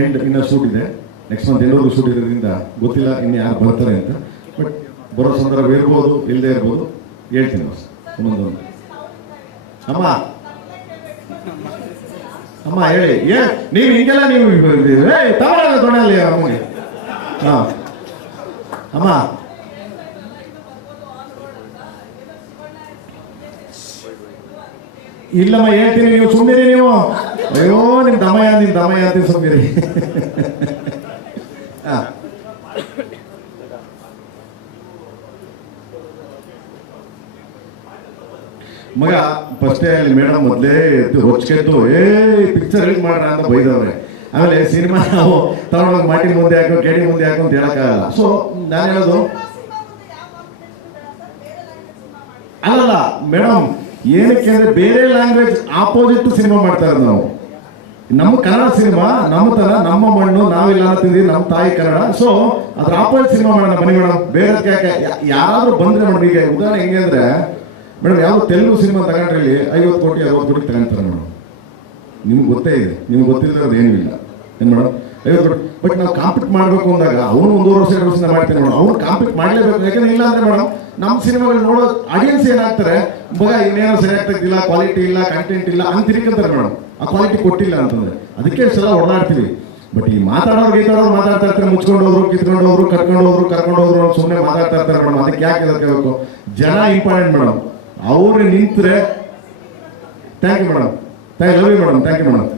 End ಇನ್ನೂ shoot ಇದೆ, next month ಎಲ್ಲರಿಗೂ ಶೂಟ್ ಇರೋದ್ರಿಂದ ಗೊತ್ತಿಲ್ಲ ಇನ್ನು ಯಾರು ಬರ್ತಾರೆ ಅಂತ. ಬಟ್ ಬರೋ ಸಂದರ್ಭ ಇರ್ಬೋದು, ಇಲ್ಲದೆ ಇರ್ಬೋದು, ಹೇಳ್ತೀನಿ ಬಸ್ ಒಂದೊಂದು. ಅಮ್ಮ ಅಮ್ಮ ಹೇಳಿ, ನೀವು ಹಿಂಗೆಲ್ಲ ನೀವು ತೊಡಲಿ ಅಮ್ಮಗೆ. ಹಾಂ ಅಮ್ಮ ಇಲ್ಲಮ್ಮ ಹೇಳ್ತೀನಿ, ನೀವು ಸುಮ್ಮನೆ ನೀವು. ಅಯ್ಯೋ ನಿಮ್ಮ ದಮಯ ಅಂತೀನಿ ಸುಮ್ಮನೆ. ಹಾಂ ಮಗ ಫಸ್ಟೇ ಅಲ್ಲಿ ಮೇಡಮ್ ಮೊದಲೇ ಹೊಚ್ಕೆತ್ತು ಪಿಕ್ಚರ್ ರಿಲೀಸ್ ಮಾಡ್ರ ಅಂತ ಬೈದವ್ರೆ. ಆಮೇಲೆ ಸಿನಿಮಾ ನಾವು ತಗೊಂಡೋಗಿ ಮಾಟಿ ಮುಂದೆ ಹಾಕೋ ಕೆಡಿ ಮುಂದೆ ಹಾಕೋ ಅಂತ ಹೇಳಕ್ಕಾಗಲ್ಲ. ಸೊ ನಾನು ಹೇಳೋದು ಅಲ್ಲಲ್ಲ ಮೇಡಮ್, ಏನಕ್ಕೆ ಅಂದ್ರೆ ಬೇರೆ ಲ್ಯಾಂಗ್ವೇಜ್ ಆಪೋಸಿಟ್ ಸಿನಿಮಾ ಮಾಡ್ತಾ ಇರೋದು ನಾವು. ನಮ್ಮ ಕನ್ನಡ ಸಿನಿಮಾ ನಮ್ಮ ತರ, ನಮ್ಮ ಮಣ್ಣು, ನಾವೆಲ್ಲ ತಿಂದಿ, ನಮ್ಮ ತಾಯಿ ಕನ್ನಡ. ಸೊ ಅದ್ರ ಆಪೋಸಿಟ್ ಸಿನಿಮಾ ಮಾಡೋಣ ಬನ್ನಿ ಮೇಡಮ್. ಬೇರೆ ಯಾರಾದ್ರೂ ಬಂದ್ರೆ ಮೇಡಮ್, ಈಗ ಉದಾಹರಣೆ ಹೆಂಗೆ ಅಂದ್ರೆ ಮೇಡಮ್, ಯಾವ ತೆಲುಗು ಸಿನಿಮಾ ತಗೊಂಡ್ರೆ 50 ಕೋಟಿ 60 ಕೋಟಿ ತಗೊಂತಾರೆ ಮೇಡಮ್. ನಿಮ್ಗೆ ಗೊತ್ತೇ ಇದೆ, ನಿಮ್ಗೆ ಗೊತ್ತಿಲ್ಲದೆ ಅದು ಏನೂ ಇಲ್ಲ ಏನು ಮೇಡಮ್, 50 ಕೋಟಿ. ಬಟ್ ನಾವು ಕಾಂಪೀಟ್ ಮಾಡಬೇಕು ಅಂದಾಗ ಅವನು 1.5 ವರ್ಷ 2 ವರ್ಷದಿಂದ ಮಾಡ್ತೀನಿ ಮೇಡಮ್. ಅವ್ನು ಕಾಂಪೀಟ್ ಮಾಡಲೇಬೇಕು. ಯಾಕಂದ್ರೆ ಇಲ್ಲ ಅಂದ್ರೆ ಮೇಡಮ್, ನಮ್ಮ ಸಿನಿಮಾಗಳು ನೋಡೋ ಆಡಿಯನ್ಸ್ ಏನಾಗ್ತಾರೆ, ಮಗ ಇನ್ನೇನೋ ಸರಿ ಆಗ್ತಿಲ್ಲ, ಕ್ವಾಲಿಟಿ ಇಲ್ಲ, ಕಂಟೆಂಟ್ ಇಲ್ಲ ಅಂತ ತಿರ್ಕೊಂತಾರೆ ಮೇಡಮ್. ಆ ಕ್ವಾಲಿಟಿ ಕೊಟ್ಟಿಲ್ಲ ಅಂತಂದ್ರೆ ಅದಕ್ಕೆ ಇಷ್ಟೆಲ್ಲ ಓಡಾಡ್ತೀವಿ. ಬಟ್ ಈ ಮಾತಾಡೋರು ಮಾತಾಡ್ತಾ ಇರ್ತಾರೆ, ಮುಚ್ಕೊಂಡು ಹೋದ್ರು, ಕಿತ್ಕೊಂಡು ಹೋದ್ರು, ಕರ್ಕೊಂಡು ಹೋದ್ರು ಸುಮ್ಮನೆ ಮಾತಾಡ್ತಾ ಇರ್ತಾರೆ ಮೇಡಮ್. ಅದಕ್ಕೆ ಯಾಕೆ ಎದರ್ಕೋಬೇಕು? ಜನ ಇಂಪಾರ್ಟೆಂಟ್ ಮೇಡಮ್. ಅವ್ರು ನಿಂತರೆ thank you madam, love you madam, thank you madam.